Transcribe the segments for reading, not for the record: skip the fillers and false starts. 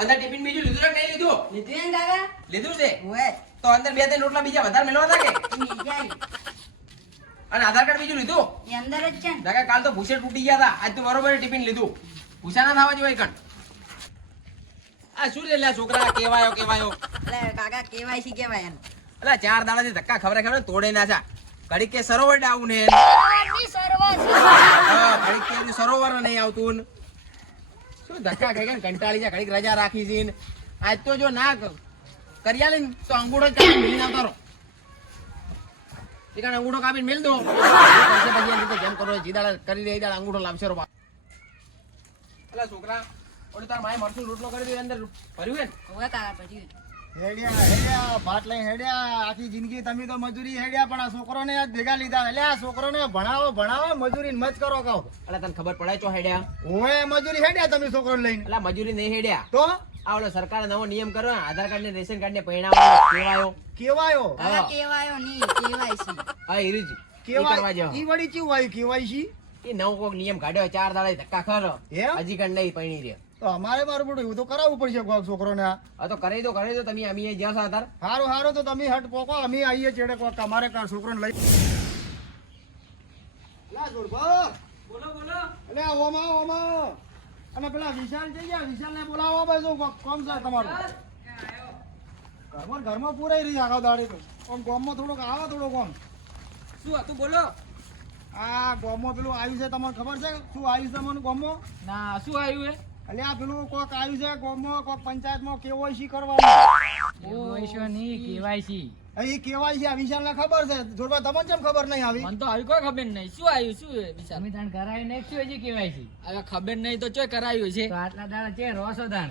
અંદર ટિફિન બીજું લીધું કે નહીં લીધું? લીધું ને કાકા? લીધું છે. ઓવે, તો અંદર 2-3 રોટલા બીજા વધારે મેળવા હતા કે? એ મિલ જાય. અને આધાર કાર્ડ બીજું લીધું? એ અંદર જ છે ને. કાકા કાલ તો ભૂસે તૂટી ગયા હતા, આજ તો બરોબર ટિફિન લીધું. ભૂસા ના થવા જોઈએ કણ. આ શું છે લ્યા છોકરા, કેવાયો એટલે કાકા KYC કહેવાય એમ. અલા 4 દાડાથી ધક્કા ખબર તોડે ના જા. ઘડીક કે સરોવર ડાઉન હે, આની સરવા છે. હા, ઘડીક કે હજુ સરોવર નહીં આવતું ને. શું ધક્કા ખાઈ ગયા ને કંટાળી જા, ઘડીક રજા રાખી છે ને. આજ તો જો ના કરી આલે ને તો અંગૂઠો જ કાપીને મેલીને આવતા રહો. એકાને અંગૂઠો કાપીને મેલ દો, પછી પછી એની રીતે જેમ કરો એ જીદાડા કરી દે, એ દાડા અંગૂઠો લાવશે રો. અલા છોકરા, ઓલી તાર માએ મરચું રોટલો કરી દે, અંદર ભર્યું હે ને? ઓવે કાકા પછી. હેડ્યા ભાત લઈને હેડ્યા. આખી જિંદગી તમે તો મજૂરી હેડ્યા, પણ આ છોકરોને આજ ભેગા લીધા. એટલે આ છોકરોને ભણાવો મજૂરી મત કરો કહો. અલા તને ખબર પડે ચો હેડ્યા? ઓએ મજૂરી હેડ્યા તમે છોકરોને લઈને. અલા મજૂરી નહીં હેડ્યા, તો આ ઓલો સરકારે નવો નિયમ કર્યો, આધાર કાર્ડ ને રેશન કાર્ડ ને પરિણામ કેવાયો. કેવાયો કાકા કહેવાયો નહીં, KYC. હા ઈરી જ કેવાય કરવા જાઓ. ઈ વળી કેવું આવ્યું કેવાયસી? એ નવો કોક નિયમ કાઢ્યો, 4 દાડા ધક્કા ખરો. એમ? હજી કણ નહીં પૈણી રે. તો અમારે મારું બધું એવું તો કરાવવું પડશે કોક છોકરોને. હા તો કરી દો તમે અમે જ્યાં છો તાર. હારું તો તમે હટ પોકો, અમે આવીએ છેડે કોક અમારે છોકરોને લઈ. લા જોરબા, બોલો બોલો. એટલે ઓમાં અને પેલા વિશાલ જઈ ગયા, વિશાલને બોલાવો બાજુ કોમ છે તમારું. ઘરમાં પૂરાઈ રહી આખા દાડે તો. આમ ગામમાં થોડોક આવો થોડોક આમ. શું હતું બોલો? આ ગામમાં પેલું આવ્યું છે તમને ખબર છે શું આવ્યું છે તમને ગામમાં? ના શું આવ્યું હે? એટલે આ પેલું કોક આવ્યું છે ગામમાં, કોક પંચાયતમાં KYC કરવાનું. એ KYC આ વિશાલને ખબર છે. જોરબા તમને કેમ ખબર નહીં આવી? મને તો આવી કોઈ ખબર નહીં શું આવ્યું શું છે વિચાર તમે તાણ કરાવી નાખ્યું હજી કેવાયસી હવે ખબર નહીં તો ચોય કરાયું છે તો આટલા દાડા છે રોસો તાણ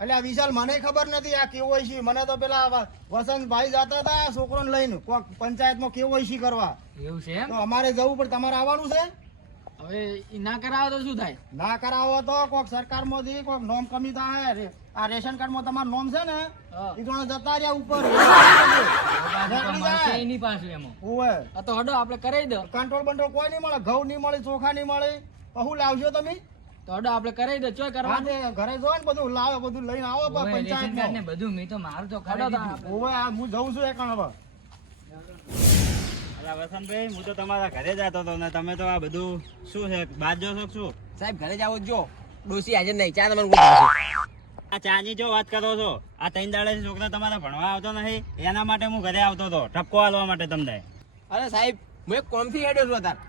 એટલે આ વિશાલ મને ખબર નથી આ KYC. મને તો પેલા વસંતભાઈ જતા હતા આ છોકરોને લઈને કોક પંચાયતમાં KYC કરવા. એવું છે એમ તો અમારે જવું પડે, તમારે આવવાનું છે? હવે ઈ ના કરાવો તો શું થાય? ના કરાવો તો કોક સરકારમાંથી કોક નોમ કમી થાય. આ રેશન કાર્ડમાં તમારું નોમ છે ને હા. એ તો જતા રહ્યા ઉપર. મળશે એની પાછું એમાં ઓવે આ તો હડો આપણે કરાવી દો કંટ્રોલ બંટ્રોલ કોઈ નહીં મળે, ઘઉં નહીં મળે, ચોખા નહીં મળે. બહુ લાવજો તમે. તો હડો આપણે કરાવી દો ચોય કરવાનું રાતે ઘરે જો ને બધું લાવે, બધું લઈને આવો ઓવે, રેશન કાર્ડ ને પંચાયતમાં. બધું મેં તો મારું તો હડો કરી તો દીધું ઓવે આ હું જઉં છું એકણ હવે. અલા વસંતભાઈ, હું તો તમારા ઘરે જતો હતો ને તમે તો આ બધું શું છે બાદ જો છો શું? સાહેબ ઘરે જાવ જો ડોસી હાજર નહીં, ચા તમારે ગોઠવશે. આ ચાની જો વાત કરો છો, આ 3 દાડાથી છોકરા તમારા ભણવા આવતો નથી, એના માટે હું ઘરે આવતો હતો ઠપકો આલવા માટે તમને. અરે સાહેબ હું એક કોમથી હેડ્યો છું અત્યારે.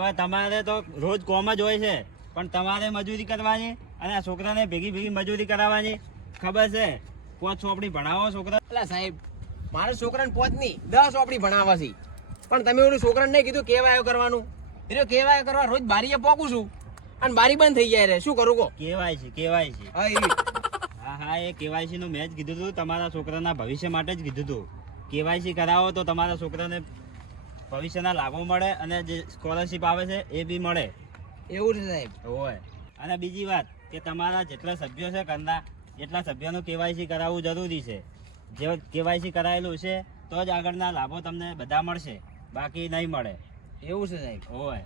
હવે તમારે તો રોજ કોમ જ હોય છે, પણ તમારે મજૂરી કરવાની અને આ છોકરાને ભેગી મજૂરી કરાવવાની. ખબર છે 5 ચોપડી ભણાવો છોકરા. અલા સાહેબ મારા છોકરાને 5 નહીં 10 ચોપડી ભણાવવા છે, પણ તમે ઓલું છોકરાને નહીં કીધું કેવાયો કરવાનું. એટલે કેવાયો કરવા રોજ બારીએ પોકું છું અને બારી બંધ થઈ જાય રે, શું કરું કો? કેવાય હા એવી. હા એ KYC નું મેં જ કીધું હતું, તમારા છોકરાના ભવિષ્ય માટે જ કીધું હતું. KYC કરાવો તો તમારા છોકરાને ભવિષ્યના લાભો મળે અને જે સ્કોલરશિપ આવે છે એ બી મળે. એવું છે સાહેબ. હોય. અને બીજી વાત કે તમારા જેટલા સભ્યો છે ઘરના એટલા સભ્યોનું KYC કરાવવું જરૂરી છે. જે KYC કરાયેલું છે તો જ આગળના લાભો તમને બધા મળશે, બાકી નહીં મળે. એવું છે સાહેબ. હોય.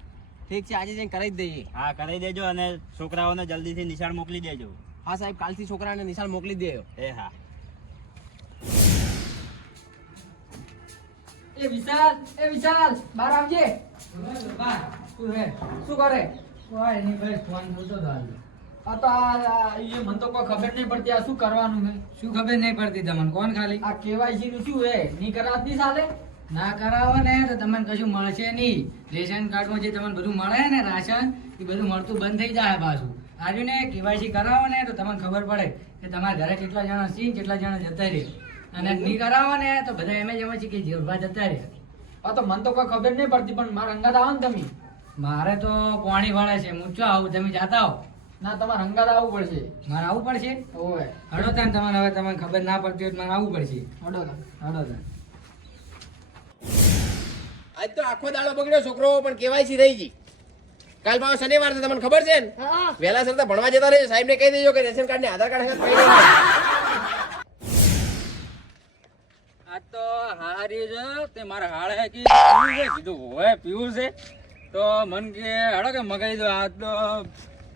ઠીક છે આજે જઈને કરાવી જ દઈએ. હા કરી દેજો અને છોકરાઓને જલ્દીથી નિશાળ મોકલી દેજો. હા સાહેબ કાલથી છોકરાને નિશાળ મોકલી જ દેજો. એ હા. એ વિશાલ બહાર આવજે. શું હે શું કરે? કોઈ નહીં ભાઈ ફોન જોતો તો હાલ આ તો એ મને તો કોઈ ખબર નહીં પડતી આ શું કરવાનું છે. શું ખબર નહીં પડતી તમને કોણ ખાલી આ KYC નું શું હે ની કરાત ની ચાલે? ના કરાવો ને તો તમને કશું મળશે નહીં. રેશન કાર્ડમાં જે તમને બધું મળે ને રાશન એ બધું મળતું બંધ થઈ જાય પાછું. આજુ ને KYC કરાવો ને તો તમને ખબર પડે કે તમારા ઘરે કેટલા જણા છે કેટલા જણા જતા રહે. અને નહીં કરાવો ને તો બધા એમ જ છે કે જીવવા જતા રહે. આ તો મને તો કોઈ ખબર નહીં પડતી, પણ મારા અંગાત આવો ને તમે. મારે તો પાણી વાળે છે હું ચો આવું તમે જાતા હો. ના તમારે અંગાત આવવું પડશે. મારે આવવું પડશે. ઓય હડો તાન તમને હવે તમને ખબર ના પડતી હોય તો મારે આવવું પડશે. હડો તા. હડો તાન. આજ તો આખો દાડો બગડ્યો છોકરો, પણ KYC થઈ ગઈ. કાલ પાછો શનિવાર છે તમને ખબર છે ને? હા વહેલા સરતા ભણવા જતા રહેજો. સાહેબને કહી દેજો કે રેશન કાર્ડ ને આધાર કાર્ડ હંગાથ પડી ગયું. આ તો હારી છે તે મારા હાળે કે પીવું છે કીધું હોય પીવું છે તો મન કે હડો કે મગાવી દો. આ તો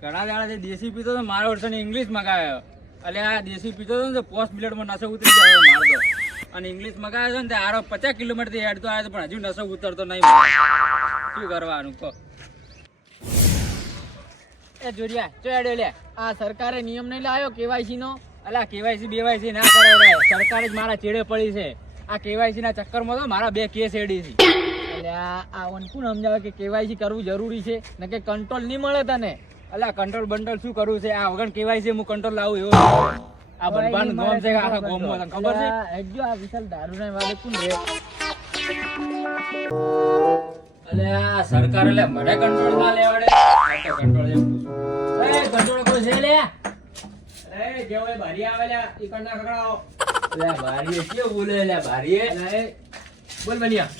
ઘણા દાડાથી દેશી પીતો તો મારા વર્ષની ઇંગ્લિશ મગાવ્યો એટલે આ દેશી પીતો હતો ને તો પોસ્ટ મિનિટમાં નસો ઉતરી જાય મારતો, અને ઇંગ્લિશ મગાવ્યો છે ને તે આરો 50 કિલોમીટરથી હેડતો આવ્યો પણ હજુ નસો ઉતરતો નહીં. શું કરવાનું કહો? એ જોડિયા ચો હેડ્યો લે, આ સરકારે નિયમ નહીં લાવ્યો કેવાયસી નો. અલા કેવાયસી બેવાયસી ના કરાવરાય, સરકાર જ મારા ચેડે પડી છે. આ કેવાયસી ના ચક્કરમાં તો મારા 2 કેસ હેડી છે. એટલે આ ઓન કોણ સમજાવે કે કેવાયસી કરવું જરૂરી છે ને કે કંટ્રોલ નહીં મળે તને. અલા કંટ્રોલ બંટ્રોલ શું કરવું છે? આ વગર કેવાયસી હું કંટ્રોલ લાવું એવો આ બનવાનું નોમ છે આખા ગામમાં, તને ખબર છે? હેડજો આ વિશાલ દારૂના વાળે કોણ રે. અલે આ સરકાર એટલે મને કંટ્રોલ માં લેવાડે. આ તો કંટ્રોલ એમ પૂછું. એ કંટ્રોલ કોઈ છે લે? એ જે હોય બારી આવે લે ઈ કરના કકડાઓ. લે બારીએ કેવું બોલે લે બારીએ? લે બોલ બનિયા.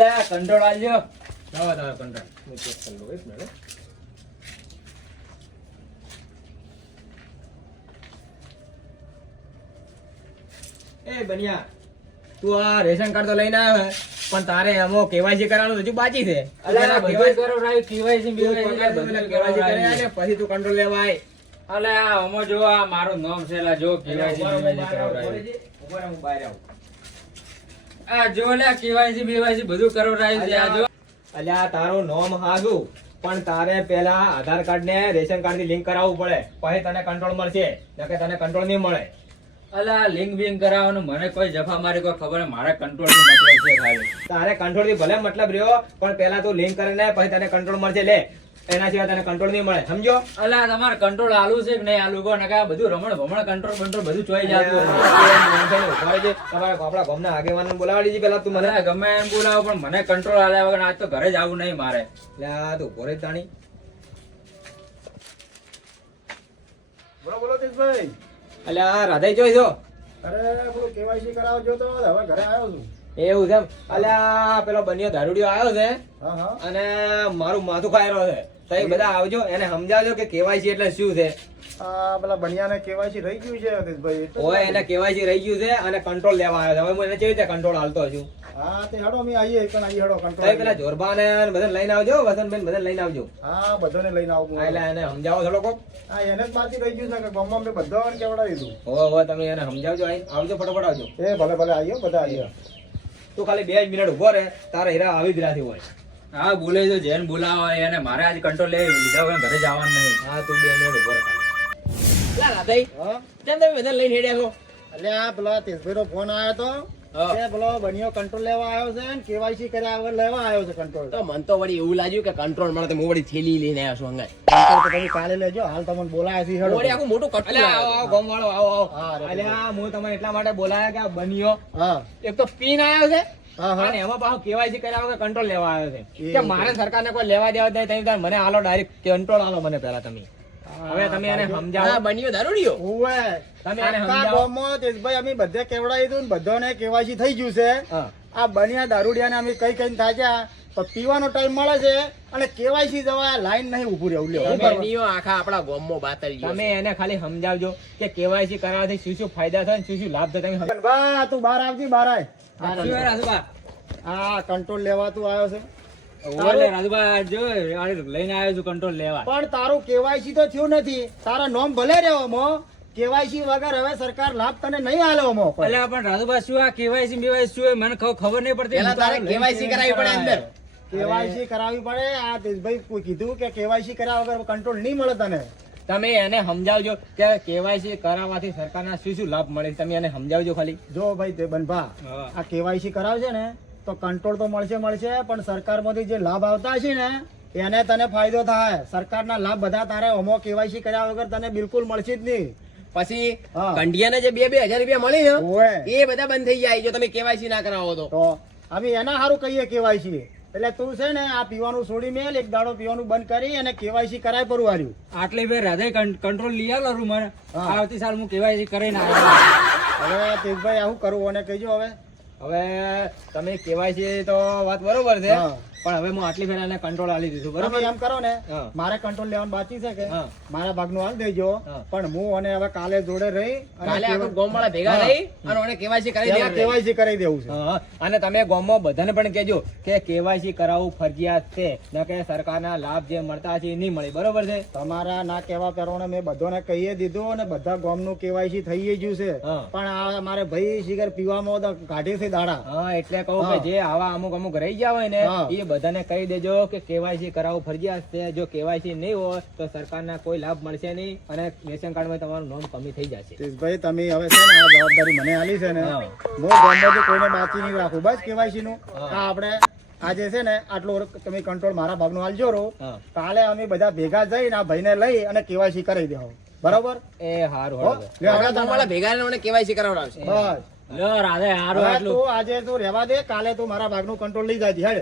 લે કંટ્રોલ આલજો. લાવો તમે કંટ્રોલ. હું ચેક કરી લઉં એક મિનિટ. એ બનિયા તું આ રેશન કાર્ડ તો લઈને આવ્યો હે, પણ તારે એમાં કેવાયસી કરાવવાનું હજુ બાકી છે. અલા બધું કરો રાય કેવાયસી બધું કેવાયસી કરી આલે, પછી તું કંટ્રોલ લેવા આય. અલે આ ઓમો જો આ મારું નામ છે લા જો કેવાયસી કરાવરાય. ઉભો રહે, હું બહાર આવું. આ જો લે કેવાયસી બેવાયસી બધું કરાવરાય છે. આ જો અલ્યા તારું નામ હાજુ, પણ તારે પેલા આધાર કાર્ડ ને રેશન કાર્ડ થી લિંક કરાવવું પડે, પછી તને કંટ્રોલ મળશે, નકર તને કંટ્રોલ નહીં મળે. અલા લિંક બિંક કરાવવાનું મને કોઈ જફા મારી કોઈ ખબર નહીં. મારે કંટ્રોલ થી મતલબ છે ખાલી. તારે કંટ્રોલ થી ભલે મતલબ રહ્યો, પણ પેલા તું લિંક કરીને પછી તને કંટ્રોલ મળશે. લે એના સિવાય તને કંટ્રોલ નહીં મળે, સમજો? અલા તમારે કંટ્રોલ આલુ છે કે નહીં આલુ કો નકા બધું રમણ ભમણ કંટ્રોલ કંટ્રોલ બધું ચોઈ જાતું હોય. તમારા આપણા ગામના આગેવાનને બોલાવી દીધી પેલા તું મને. મને ગમે એમ બોલાવો પણ મને કંટ્રોલ આલ્યા વગર આજ તો ઘરે જ આવું નહીં મારે. લ્યા તું ઘોરે તાણી. બોલો બોલો તેજભાઈ. અલ્યા રાધાઈ જોઈ જો. અરે બોલો કેવાયસી કરાવજો તો હવે ઘરે આવ્યો છું. એવું છે એમ? અલ્યા પેલો બનિયો દારૂડિયો આવ્યો છે હા હા. અને મારું માથું ખાઈ રહ્યો છે. તમે બધા આવજો, એને સમજાવજો કે કેવાયસી એટલે શું છે. આ પેલા બનિયાને કેવાયસી રહી ગયું છે તેજભાઈ. ઓય એને કેવાયસી રહી ગયું છે અને કંટ્રોલ લેવા આવ્યો છે. હવે હું એને કેવી રીતે કંટ્રોલ હાલતો છું? હા તે હેડો અમે આવીએ પણ આવીએ હેડો તમે કંટ્રોલ. પેલા જોરબાને બધાને લઈને આવજો, વસંતબેન બધાને લઈને આવજો. હા બધાને લઈને આવું. આ એટલે એને સમજાવો થોડો કોક. હા એને જ બાકી રહી ગયું છે કે ગામમાં મેં બધાને કેવડાવી દીધું. હવે તમે એને સમજાવજો, આઈને આવજો, ફટાફટ આવજો. એ ભલે ભલે આવીએ બધા આવીએ. તું ખાલી 2 મિનિટ ઉભો રહે, તારા હીરા આવી જ રાથી હોય. હા બોલે તો જેન બોલાવો એને મારે આજ કંટ્રોલ લઈ લીધા વગર ઘરે જવાનું નહીં. હા તું 2 મિનિટ ઉભો રહે. લા રાધાઈ, હા કેમ તમે બધાને લઈને હેડ્યા છો? એટલે આ પેલા તેજભાઈ નો ફોન આવ્યો તો હા. કે પેલો બનિયો કંટ્રોલ લેવા આવ્યો છે ને કેવાયસી કર્યા વગર લેવા આવ્યો છે કંટ્રોલ. તો મન તો વળી એવું લાગ્યું કે કંટ્રોલ મળે તો હું વળી થેલી લઈને આવ્યો છું અંગાઈ. કંટ્રોલ તો તમે કાલે લેજો, હાલ તમને બોલાયા છે હેડો. વળી આખું મોટું કટકું અલ્યા, આવો આવો ગામવાળો આવો આવો. હા, રે, અલ્યા હું તમને એટલા માટે બોલાયા કે આ બનિયો હા એક તો પીન આવ્યો છે હા હા. અને એમાં પાછો કેવાયસી કર્યા વગર કંટ્રોલ લેવા આવ્યો છે એવું કે છે. મારે સરકારને કોઈ લેવા દેવા જ નહીં. તમે તાર મને આલો ડાયરેક્ટ કંટ્રોલ આલો મને પહેલા તમે. હવે તમે એને સમજાવો. બન્યો દારૂડિયો. ઓવે. તમે એને આખા સમજાવો. ગામમાં તેજભાઈ અમે બધે કેવડાવી દીધું ને બધાને કેવાયસી થઈ ગયું છે. હા. આ બનિયા દારૂડિયાને અમે કઈ કઈ થાક્યા તો પીવાનો ટાઈમ મળે છે અને કેવાયસી જવા લાઈન નહીં ઊભું રહેવું. લ્યો શું તમે કરવા? નિયો આખા આપણા ગામમાં બાતરી ગયો. તમે એને ખાલી સમજાવજો કે કેવાયસી કરવાથી શું શું ફાયદા થાય ને શું શું લાભ થાય. તમે સમજાવો. બા તું બહાર આવજી બહાર આય. શું હોય રાજુબા? આ કંટ્રોલ લેવા તું આવ્યો છે ઓલે રાજુબા જો આ લઈને આવ્યો છું કંટ્રોલ લેવા. પણ તારું કેવાયસી તો થયું નથી. તારા નોમ ભલે રહ્યો મો કેવાયસી વગર હવે સરકાર લાભ તને નહીં આલે મો. અલ્યા પણ રાજુબા શું આ કેવાયસી બેવાયસી શું હોય મને ખબર નહીં પડતી. પહેલા તારે કેવાયસી કરાવવી પડે અંદર. કેવાયસી કરાવવી પડે. આ તેજભાઈ કોઈ કીધું કે કેવાયસી કર્યા વગર કંટ્રોલ નહીં મળે તને. તમે એને સમજાવજો કે કેવાયસી કરાવવાથી સરકારના શું શું લાભ મળે. તમે એને સમજાવજો ખાલી. જો ભાઈ તે બનભા હા. આ કેવાયસી કરાવશે ને તો કંટ્રોલ તો મળશે પણ સરકારમાંથી જે લાભ આવતા છે ને એને તને ફાયદો થાય. સરકારના લાભ બધા તારે અમો કેવાયસી કર્યા વગર તને બિલકુલ મળશે જ નહીં. પછી હા. કંડિયાને જે 2,000 રૂપિયા મળી ને ઓવે. એ બધા બંધ થઈ જાય જો તમે કેવાયસી ના કરાવો તો. તો અમે એના સારું કહીએ કેવાયસી. એટલે તું છે ને આ પીવાનું છોડી મેલ, એક દાડો પીવાનું બંધ કરી અને કેવાયસી કરાય પરવું આવ્યું. આટલી ફેર હૃદય કંટ્રોલ લઈ આલો મને. હા. આવતી સાલ હું કેવાયસી કરીને આવ્યો. હવે તેજભાઈ આવું કરવું અને કહેજો હવે. હવે તમે કેવાયસી તો વાત બરોબર છે, હા. પણ હવે હું આટલી ફેર એને કંટ્રોલ આલી દીધું તમે બરોબર એમ કરો ને હા. મારે કંટ્રોલ લેવાનું બાકી છે કે હા. મારા ભાગનું હાલ દેજો હા. પણ હું અને હવે કાલે જોડે રહી કાલે આખું ગામવાળા ભેગા હા. રહી અને ઓને KYC કરી દેવાનું. કેવાયસી કરી દેવું છે હા, અને તમે ગામમાં બધાને પણ કહેજો કે કેવાયસી કરાવવું ફરજિયાત છે ન કે સરકારના લાભ જે મળતા છે એ નહીં મળે બરોબર છે તમારા ના કહેવા પ્રમાણે મેં બધાને કહીએ દીધું અને બધા ગામનું કેવાયસી થઈ ગયું છે હા. પણ આ મારે ભાઈ શિખર પીવામાં તો કાઢી છે દાડા હા એટલે કહું કે હા. જે આવા અમુક રહી ગયા હોય ને હા. એ બધાને કહી દેજો કે કેવાયસી કરાવવું ફરજિયાત છે જો કેવાયસી નહીં હોય તો સરકારના કોઈ લાભ મળશે નહીં અને રેશન કાર્ડમાં તમારું નામ કમી થઈ જશે ભાઈ તમે હવે છે ને આ જવાબદારી મને આલી છે ને હા. હું ગામમાંથી કોઈને બાકી નહીં રાખું બસ કેવાયસી નું હા. આ આપણે આજે છે ને આટલો તમે કંટ્રોલ મારા ભાગનો આલજો રો હા. કાલે અમે બધા ભેગા જઈને આ ભાઈને લઈ અને કેવાયસી કરી દેવો બરાબર એ હારું હો? હળો. લે, આખા હવે ગામવાળા ભેગા રહીને ઓને KYC કરાવડાવશે. બસ લો રાધે હારું હવે આટલું તું આજે તું રહેવા દે કાલે તું મારા ભાગનું કંટ્રોલ લઈ જાય હેડ